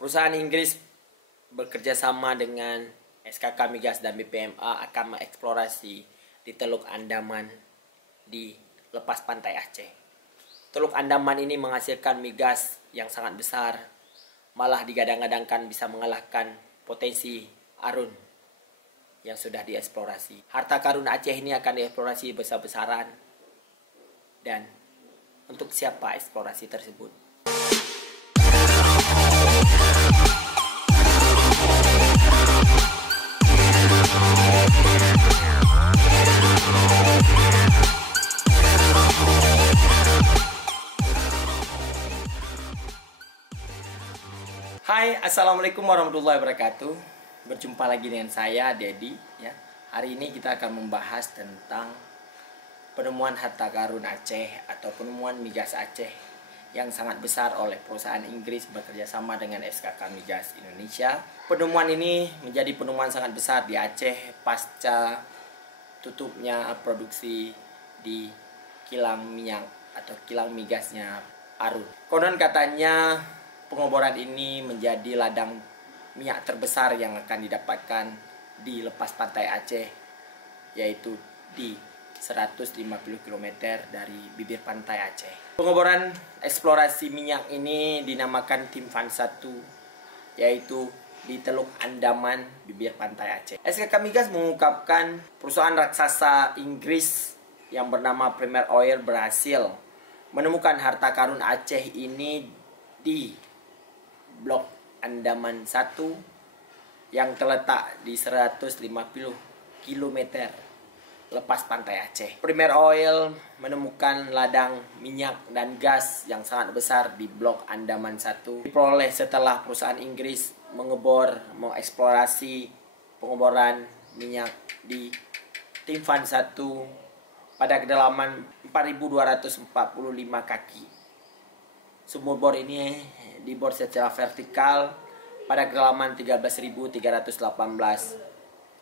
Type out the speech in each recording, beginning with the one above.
Perusahaan Inggris bekerja sama dengan SKK Migas dan BPMA akan mengeksplorasi di Teluk Andaman di lepas pantai Aceh. Teluk Andaman ini menghasilkan migas yang sangat besar, malah digadang-gadangkan bisa mengalahkan potensi Arun yang sudah dieksplorasi. Harta karun Aceh ini akan dieksplorasi besar-besaran, dan untuk siapa eksplorasi tersebut? Hai, assalamualaikum warahmatullahi wabarakatuh. Berjumpa lagi dengan saya, Dedi. Ya, hari ini kita akan membahas tentang penemuan harta karun Aceh atau penemuan migas Aceh yang sangat besar oleh perusahaan Inggris bekerja sama dengan SKK Migas Indonesia. Penemuan ini menjadi penemuan sangat besar di Aceh pasca tutupnya produksi di kilang minyak atau kilang migasnya Arun. Konon katanya pengoboran ini menjadi ladang minyak terbesar yang akan didapatkan di lepas pantai Aceh, yaitu di 150 km dari bibir pantai Aceh. Pengoboran eksplorasi minyak ini dinamakan Timfan 1, yaitu di Teluk Andaman, bibir pantai Aceh. SKK Migas mengungkapkan perusahaan raksasa Inggris yang bernama Premier Oil berhasil menemukan harta karun Aceh ini di Blok Andaman 1 yang terletak di 150 km lepas pantai Aceh. Premier Oil menemukan ladang minyak dan gas yang sangat besar di Blok Andaman 1. Diperoleh setelah perusahaan Inggris mengeksplorasi pengoboran minyak di Timfan 1 pada kedalaman 4.245 kaki. Sumur bor ini dibor secara vertikal pada kedalaman 13.318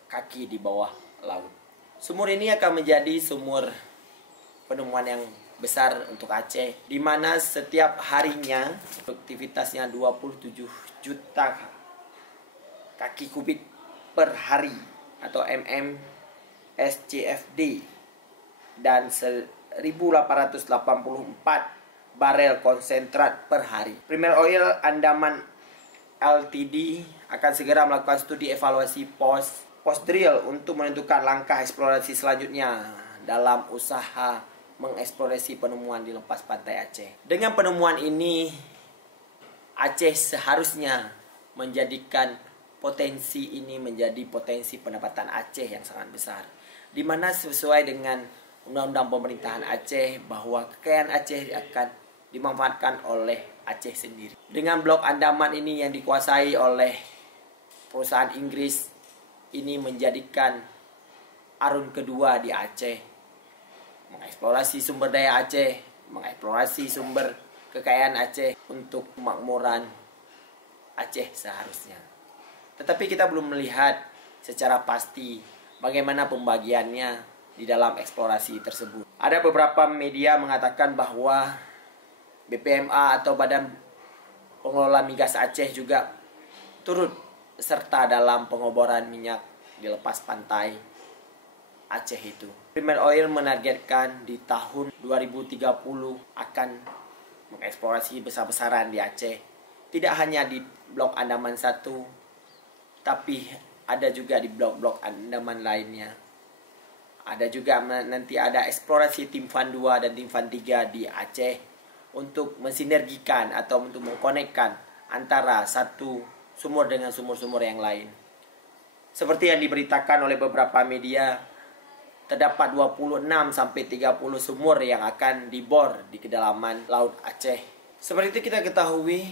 kaki di bawah laut. Sumur ini akan menjadi sumur penemuan yang besar untuk Aceh, di mana setiap harinya produktivitasnya 27 juta kaki kubik per hari atau SCFD, dan 1.884 barel konsentrat per hari. Premier Oil Andaman Ltd akan segera melakukan studi evaluasi post drill untuk menentukan langkah eksplorasi selanjutnya dalam usaha mengeksplorasi penemuan di lepas pantai Aceh. Dengan penemuan ini, Aceh seharusnya menjadikan potensi ini menjadi potensi pendapatan Aceh yang sangat besar, di mana sesuai dengan undang-undang pemerintahan Aceh bahwa kekayaan Aceh akan dimanfaatkan oleh Aceh sendiri. Dengan Blok Andaman ini yang dikuasai oleh perusahaan Inggris, ini menjadikan Arun kedua di Aceh, mengeksplorasi sumber daya Aceh, mengeksplorasi sumber kekayaan Aceh untuk kemakmuran Aceh seharusnya. Tetapi kita belum melihat secara pasti bagaimana pembagiannya di dalam eksplorasi tersebut. Ada beberapa media mengatakan bahwa BPMA atau Badan Pengelola Migas Aceh juga turut serta dalam pengoboran minyak di lepas pantai Aceh itu. Premier Oil menargetkan di tahun 2030 akan mengeksplorasi besar-besaran di Aceh. Tidak hanya di Blok Andaman 1, tapi ada juga di blok-blok Andaman lainnya. Ada juga nanti ada eksplorasi Timfan 2 dan Timfan 3 di Aceh untuk mensinergikan atau untuk mengkonekkan antara satu sumur dengan sumur-sumur yang lain. Seperti yang diberitakan oleh beberapa media, terdapat 26-30 sumur yang akan dibor di kedalaman Laut Aceh. Seperti itu kita ketahui,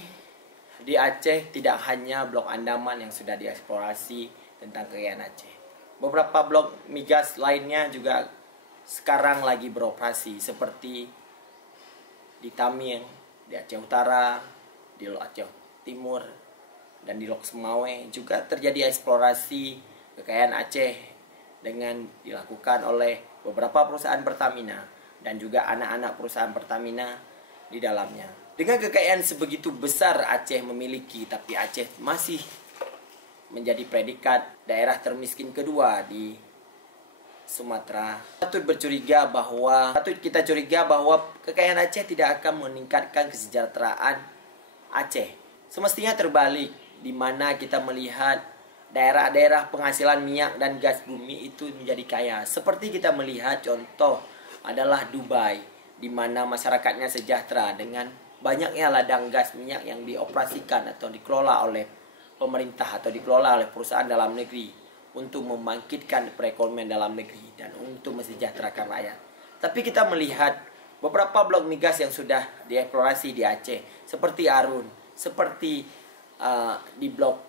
di Aceh tidak hanya Blok Andaman yang sudah dieksplorasi tentang kekayaan Aceh. Beberapa blok migas lainnya juga sekarang lagi beroperasi, seperti di Tamiang, di Aceh Utara, di Lok Aceh Timur, dan di Lok Semawe juga terjadi eksplorasi kekayaan Aceh dengan dilakukan oleh beberapa perusahaan Pertamina dan juga anak-anak perusahaan Pertamina di dalamnya. Dengan kekayaan sebegitu besar Aceh memiliki, tapi Aceh masih menjadi predikat daerah termiskin kedua di Sumatera. Patut kita curiga bahwa kekayaan Aceh tidak akan meningkatkan kesejahteraan Aceh. Semestinya terbalik, di mana kita melihat daerah-daerah penghasilan minyak dan gas bumi itu menjadi kaya. Seperti kita melihat contoh adalah Dubai, di mana masyarakatnya sejahtera dengan banyaknya ladang gas minyak yang dioperasikan atau dikelola oleh pemerintah atau dikelola oleh perusahaan dalam negeri untuk membangkitkan perekonomian dalam negeri dan untuk mensejahterakan rakyat. Tapi kita melihat beberapa blok migas yang sudah dieksplorasi di Aceh, seperti Arun, seperti di blok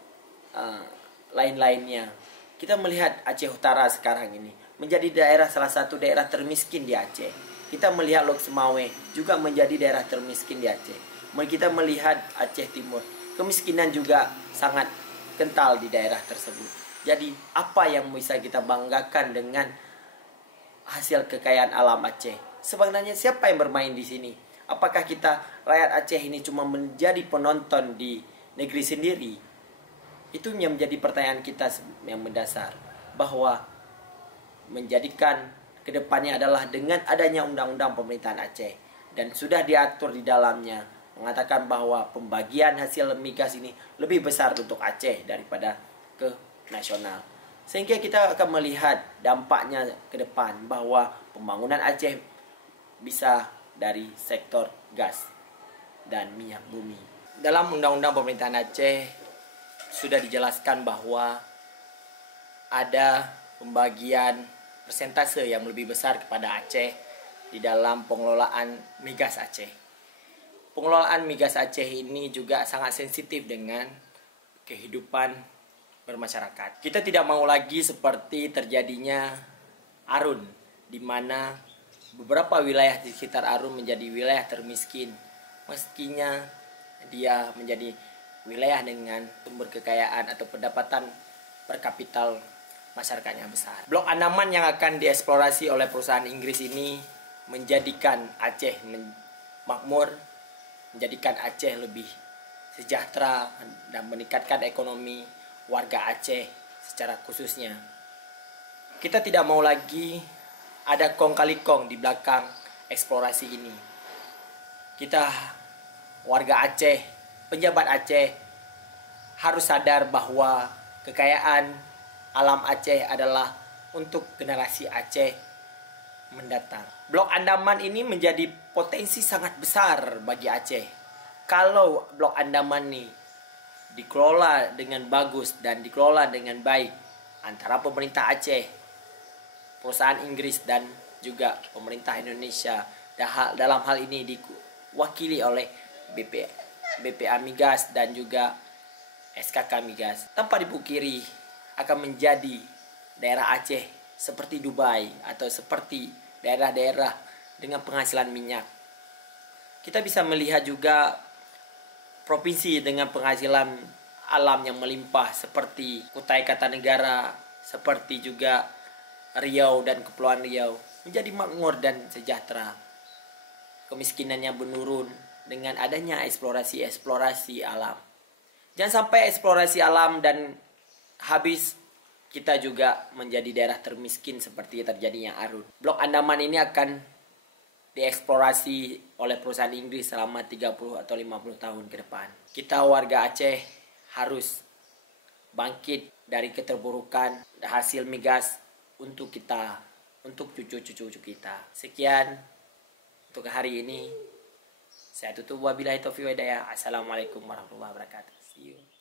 lain-lainnya. Kita melihat Aceh Utara sekarang ini menjadi salah satu daerah termiskin di Aceh. Kita melihat Lok Semawe juga menjadi daerah termiskin di Aceh. Kita melihat Aceh Timur, kemiskinan juga sangat kental di daerah tersebut. Jadi apa yang bisa kita banggakan dengan hasil kekayaan alam Aceh? Sebenarnya siapa yang bermain di sini? Apakah kita rakyat Aceh ini cuma menjadi penonton di negeri sendiri? Itu yang menjadi pertanyaan kita yang mendasar, bahwa menjadikan kedepannya adalah dengan adanya undang-undang pemerintahan Aceh dan sudah diatur di dalamnya mengatakan bahwa pembagian hasil migas ini lebih besar untuk Aceh daripada ke nasional. Sehingga kita akan melihat dampaknya ke depan bahwa pembangunan Aceh bisa dari sektor gas dan minyak bumi. Dalam undang-undang pemerintahan Aceh sudah dijelaskan bahwa ada pembagian persentase yang lebih besar kepada Aceh di dalam pengelolaan migas Aceh. Pengelolaan migas Aceh ini juga sangat sensitif dengan kehidupan bermasyarakat. Kita tidak mau lagi seperti terjadinya Arun, di mana beberapa wilayah di sekitar Arun menjadi wilayah termiskin, meskinya dia menjadi wilayah dengan sumber kekayaan atau pendapatan per kapital masyarakatnya besar. Blok Andaman yang akan dieksplorasi oleh perusahaan Inggris ini menjadikan Aceh makmur, menjadikan Aceh lebih sejahtera dan meningkatkan ekonomi warga Aceh secara khususnya. Kita tidak mau lagi ada kong kali kong di belakang eksplorasi ini. Kita warga Aceh, penjabat Aceh harus sadar bahwa kekayaan alam Aceh adalah untuk generasi Aceh mendatang. Blok Andaman ini menjadi potensi sangat besar bagi Aceh. Kalau Blok Andaman ini dikelola dengan bagus dan dikelola dengan baik antara pemerintah Aceh, perusahaan Inggris dan juga pemerintah Indonesia, dalam hal ini diwakili oleh BPA Migas dan juga SKK Migas, tanpa dipungkiri akan menjadi daerah Aceh seperti Dubai atau seperti daerah-daerah dengan penghasilan minyak. Kita bisa melihat juga provinsi dengan penghasilan alam yang melimpah seperti Kutai Kartanegara, seperti juga Riau dan Kepulauan Riau menjadi makmur dan sejahtera. Kemiskinannya menurun dengan adanya eksplorasi alam. Jangan sampai eksplorasi alam dan habis kita juga menjadi daerah termiskin seperti terjadinya Arun. Blok Andaman ini akan dieksplorasi oleh perusahaan Inggris selama 30 atau 50 tahun ke depan. Kita warga Aceh harus bangkit dari keterburukan hasil migas untuk kita, untuk cucu-cucu kita. Sekian untuk hari ini. Saya tutup, wabillahi taufiq wa hidayah. Assalamualaikum warahmatullahi wabarakatuh. See you.